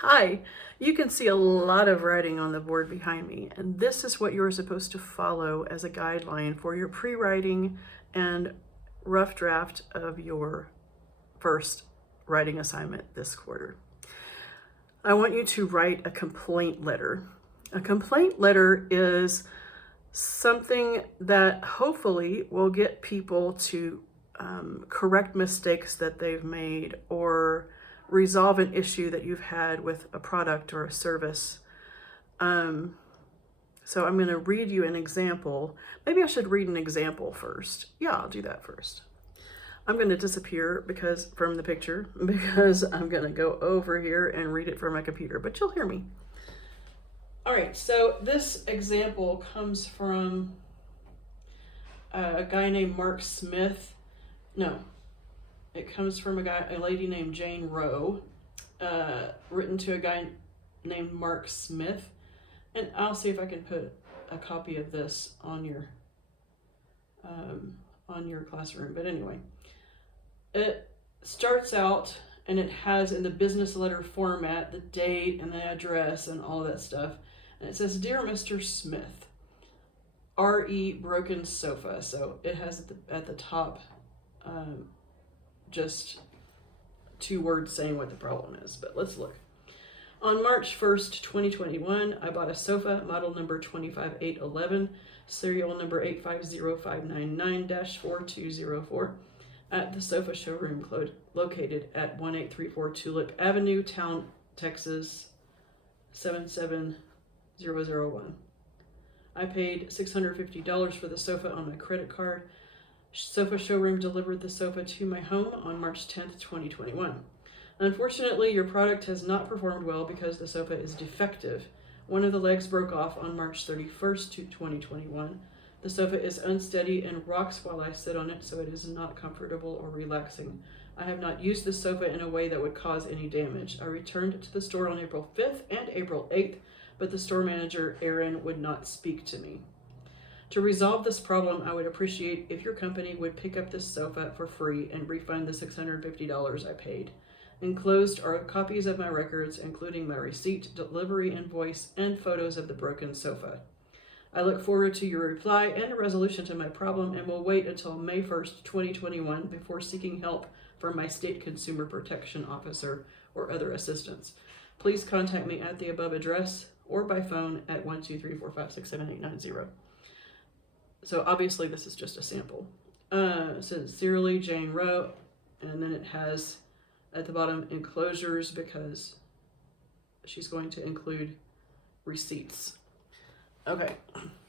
Hi, you can see a lot of writing on the board behind me, and this is what you're supposed to follow as a guideline for your pre-writing and rough draft of your first writing assignment this quarter. I want you to write a complaint letter. A complaint letter is something that hopefully will get people to correct mistakes that they've made or resolve an issue that you've had with a product or a service. So I'm going to read you an example. Maybe I should read an example first. Yeah, I'll do that first. I'm going to disappear from the picture because I'm going to go over here and read it from my computer, but you'll hear me. All right, so this example comes from a guy named Mark Smith. No, it comes from a lady named Jane Rowe, written to a guy named Mark Smith. And I'll see if I can put a copy of this on your classroom. But anyway, it starts out and it has in the business letter format the date and the address and all that stuff. And it says, "Dear Mr. Smith, R.E. broken sofa." So it has at the top just 2 words saying what the problem is. But let's look. On March 1st, 2021, I bought a sofa, model number 25811, serial number 850-599-4204, at the sofa showroom located at 1834 Tulip Avenue, Town, Texas 77001. I paid $650 for the sofa on my credit card. Sofa showroom delivered the sofa to my home on March 10th, 2021. Unfortunately, your product has not performed well because the sofa is defective. One of the legs broke off on March 31st, 2021. The sofa is unsteady and rocks while I sit on it, so it is not comfortable or relaxing. I have not used the sofa in a way that would cause any damage. I returned it to the store on April 5th and April 8th, but the store manager, Aaron, would not speak to me. To resolve this problem, I would appreciate if your company would pick up this sofa for free and refund the $650 I paid. Enclosed are copies of my records, including my receipt, delivery invoice, and photos of the broken sofa. I look forward to your reply and a resolution to my problem and will wait until May 1st, 2021 before seeking help from my state consumer protection officer or other assistance. Please contact me at the above address or by phone at 12345678890. So obviously this is just a sample. Sincerely, Jane Rowe, and then it has at the bottom enclosures because she's going to include receipts. Okay,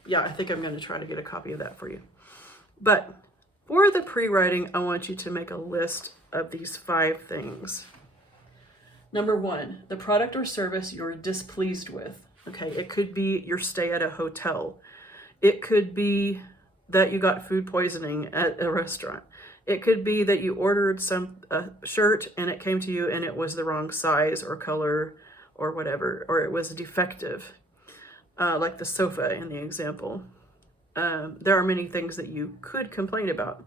yeah, I think I'm going to try to get a copy of that for you. But for the pre-writing, I want you to make a list of these 5 things. Number 1, the product or service you're displeased with. Okay, it could be your stay at a hotel. It could be that you got food poisoning at a restaurant. It could be that you ordered a shirt and it came to you and it was the wrong size or color or whatever, or it was defective, like the sofa in the example. There are many things that you could complain about.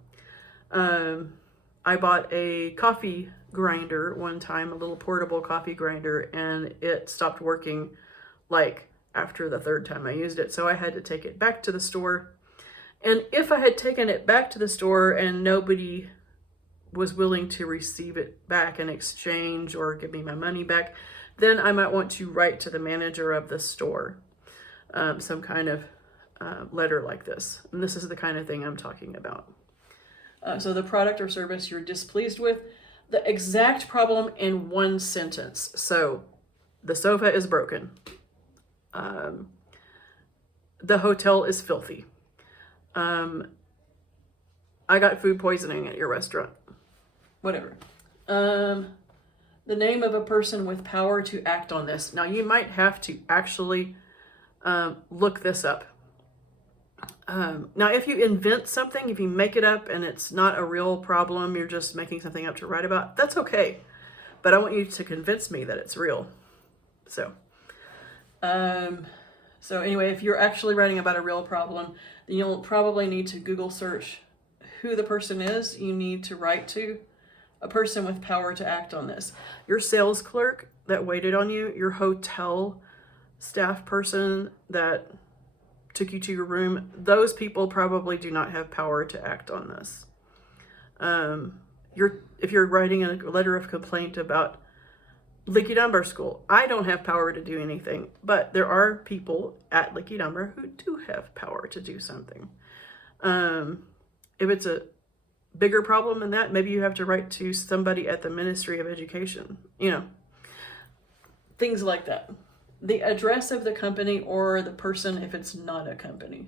I bought a coffee grinder one time, a little portable coffee grinder, and it stopped working like after the 3rd time I used it. So I had to take it back to the store. And if I had taken it back to the store and nobody was willing to receive it back in exchange or give me my money back, then I might want to write to the manager of the store some kind of letter like this. And this is the kind of thing I'm talking about. So the product or service you're displeased with, the exact problem in 1 sentence. So the sofa is broken. The hotel is filthy. I got food poisoning at your restaurant. Whatever. The name of a person with power to act on this. Now, you might have to actually look this up. Now, if you invent something, if you make it up and it's not a real problem, you're just making something up to write about, that's okay. But I want you to convince me that it's real. So anyway, if you're actually writing about a real problem, then you'll probably need to Google search who the person is you need to write to, a person with power to act on this. Your sales clerk, that waited on you, your hotel staff person that took you to your room, those people probably do not have power to act on this. If you're writing a letter of complaint about Leaky Dunbar School, I don't have power to do anything, but there are people at Leaky Dunbar who do have power to do something. If it's a bigger problem than that, maybe you have to write to somebody at the Ministry of Education, things like that. The address of the company or the person if it's not a company.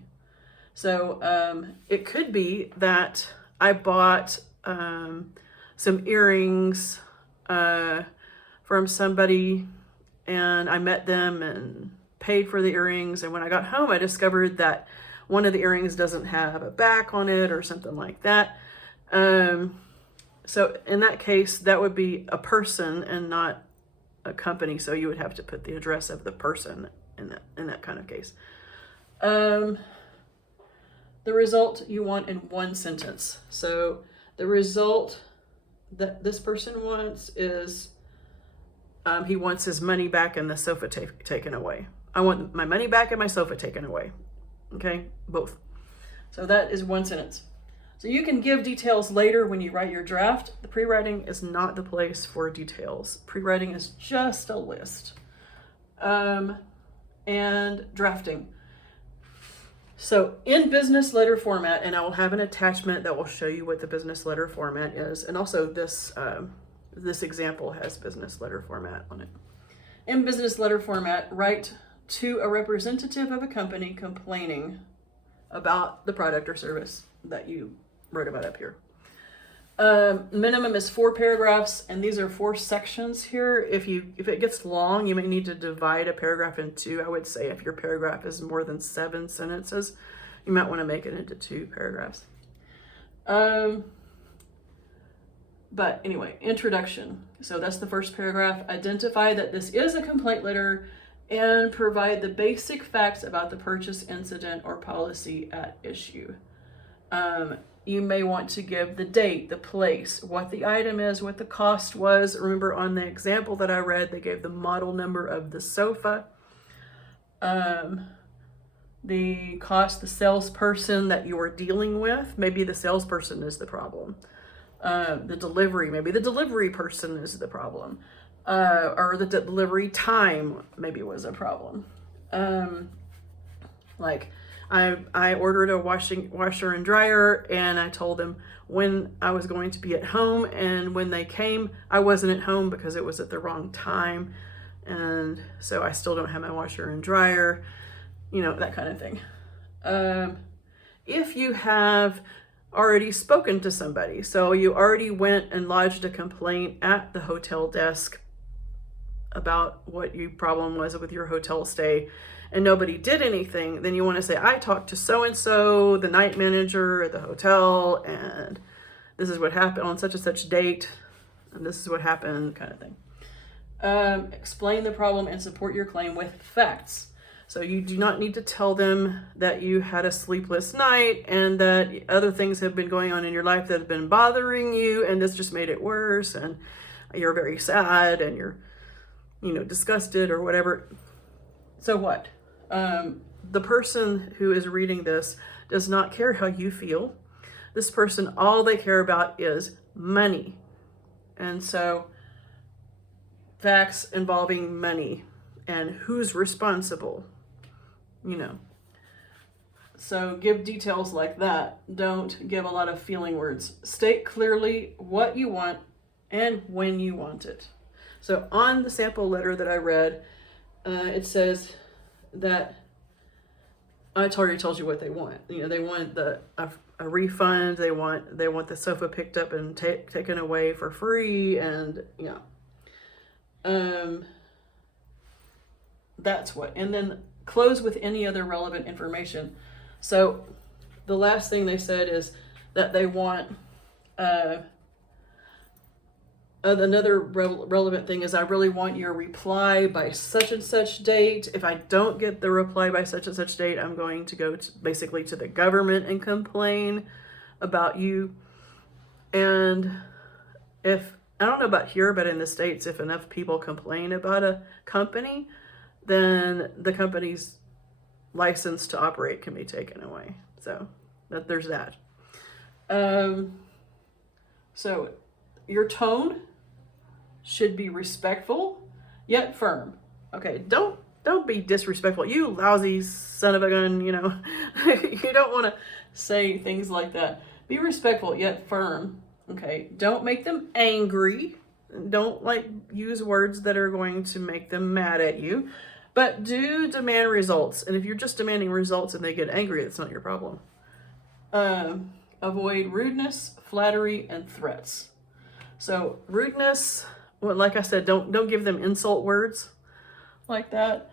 So it could be that I bought some earrings from somebody and I met them and paid for the earrings, and when I got home I discovered that one of the earrings doesn't have a back on it or something like that. So in that case, that would be a person and not a company, so you would have to put the address of the person in that kind of case. The result you want in one sentence. So the result that this person wants is he wants his money back and the sofa taken away. I want my money back and my sofa taken away. Okay, both. So that is one sentence. So you can give details later when you write your draft. The pre-writing is not the place for details. Pre-writing is just a list. And drafting. So in business letter format, and I will have an attachment that will show you what the business letter format is. And also this example has business letter format on it. In business letter format, write to a representative of a company complaining about the product or service that you wrote about up here. Minimum is 4 paragraphs, and these are 4 sections here. If it gets long, you may need to divide a paragraph in 2. I would say if your paragraph is more than 7 sentences, you might want to make it into 2 paragraphs. But anyway, introduction. So that's the first paragraph. Identify that this is a complaint letter and provide the basic facts about the purchase incident or policy at issue. You may want to give the date, the place, what the item is, what the cost was. Remember on the example that I read, they gave the model number of the sofa. The cost, the salesperson that you are dealing with. Maybe the salesperson is the problem. The delivery, maybe the delivery person is the problem. Or the delivery time maybe was a problem. I ordered a washer and dryer, and I told them when I was going to be at home, and when they came, I wasn't at home because it was at the wrong time, and so I still don't have my washer and dryer, that kind of thing. If you have already spoken to somebody, so you already went and lodged a complaint at the hotel desk about what your problem was with your hotel stay, and nobody did anything, then you want to say, I talked to so-and-so, the night manager at the hotel, and this is what happened on such and such date, and this is what happened, kind of thing. Explain the problem and support your claim with facts. So you do not need to tell them that you had a sleepless night and that other things have been going on in your life that have been bothering you, and this just made it worse, and you're very sad, and you're, disgusted or whatever. So what? The person who is reading this does not care how you feel. This person, all they care about is money. And so facts involving money and who's responsible, So give details like that. Don't give a lot of feeling words. State clearly what you want and when you want it. So on the sample letter that I read, it says that I already told you what they want. They want a refund. They want the sofa picked up and taken away for free, and that's what. And then close with any other relevant information. So the last thing they said is that they want another relevant thing is I really want your reply by such and such date. If I don't get the reply by such and such date, I'm going to go basically to the government and complain about you. And if I don't know about here, but in the States, if enough people complain about a company, then the company's license to operate can be taken away. So there's that. So your tone should be respectful yet firm. Okay, don't be disrespectful. You lousy son of a gun, you know. You don't want to say things like that. Be respectful yet firm. Okay, don't make them angry. Don't like use words that are going to make them mad at you. But do demand results. And if you're just demanding results and they get angry, that's not your problem. Avoid rudeness, flattery, and threats. So rudeness, well, like I said, don't give them insult words like that.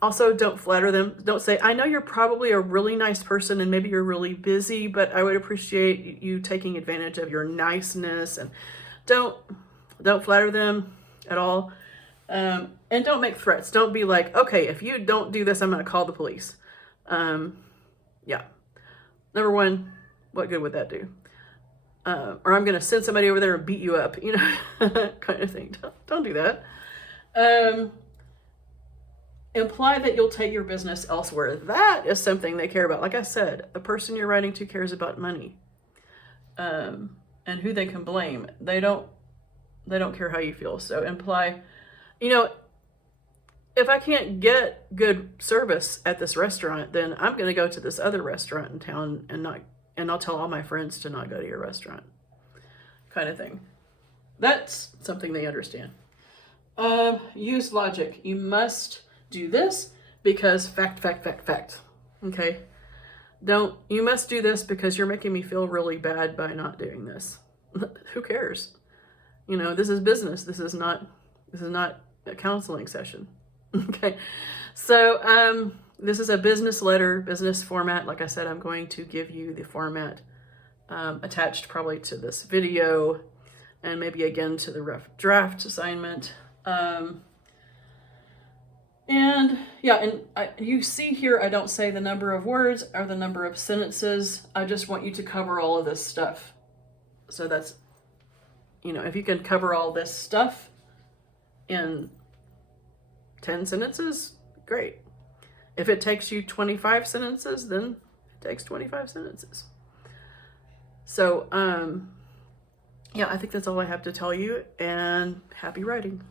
Also, don't flatter them. Don't say, I know you're probably a really nice person and maybe you're really busy, but I would appreciate you taking advantage of your niceness. And don't flatter them at all. And don't make threats. Don't be like, okay, if you don't do this, I'm going to call the police. Yeah. Number one, what good would that do? Or I'm going to send somebody over there and beat you up, you know, kind of thing. Don't do that. Imply that you'll take your business elsewhere. That is something they care about. Like I said, the person you're writing to cares about money, and who they can blame. They don't care how you feel. So imply, you know, if I can't get good service at this restaurant, then I'm going to go to this other restaurant in town and I'll tell all my friends to not go to your restaurant, kind of thing. That's something they understand. Use logic. You must do this because fact. Okay? You must do this because you're making me feel really bad by not doing this. Who cares? You know, this is business. This is not a counseling session. Okay? So, this is a business letter, business format. Like I said, I'm going to give you the format attached probably to this video and maybe again to the rough draft assignment. And yeah, and you see here, I don't say the number of words or the number of sentences. I just want you to cover all of this stuff. So that's, you know, if you can cover all this stuff in 10 sentences, great. If it takes you 25 sentences, then it takes 25 sentences. So, yeah, I think that's all I have to tell you, and happy writing.